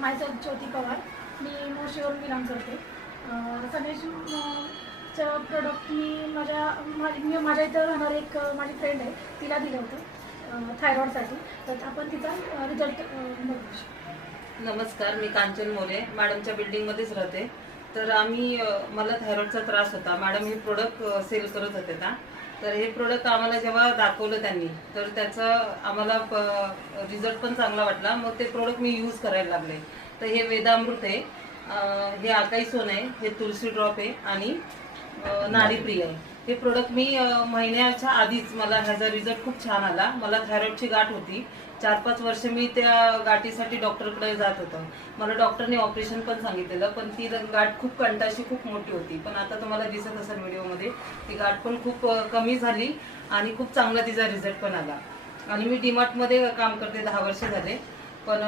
माझं ज्योती पवार, मी मोशीवरून बिलॉंग करते. सनेशचं प्रोडक्ट मी माझ्या इथं राहणारी एक माझी फ्रेंड आहे, तिला दिलं होतं थायरॉइडसाठी. तर आपण तिचा रिझल्ट बघू शकतो. नमस्कार, मी कांचन मोरे मॅडमच्या बिल्डिंगमध्येच राहते. तर मला थायरॉइडचा त्रास होता. मॅडम हे प्रोडक्ट सेल करत होते ना, तर हे प्रोडक्ट आम्हाला जेव्हा दाखवलं त्यांनी, तर त्याचं आम्हाला रिझल्ट पण चांगला वाटला. मग ते प्रोडक्ट मी यूज करायला लागले. तर हे वेदामृत आहे, हे आकाई सोन आहे, हे तुलसी ड्रॉप आहे आणि नाडीप्रिय आहे. हे प्रोडक्ट मी महिन्याच्या आधीच मला ह्याचा रिझल्ट खूप छान आला. मला थायरॉइडची गाठ होती. 4-5 वर्ष मी त्या गाठीसाठी डॉक्टरकडे जात होतो. मला डॉक्टरने ऑपरेशन पण सांगितलेलं, पण ती गाठ खूप कंटाशी खूप मोठी होती. पण आता तुम्हाला दिसत असेल व्हिडिओमध्ये, ती गाठ पण खूप कमी झाली आणि खूप चांगला तिचा रिझल्ट पण आला. आणि मी डीमार्टमध्ये काम करते, 10 वर्ष झाले. पण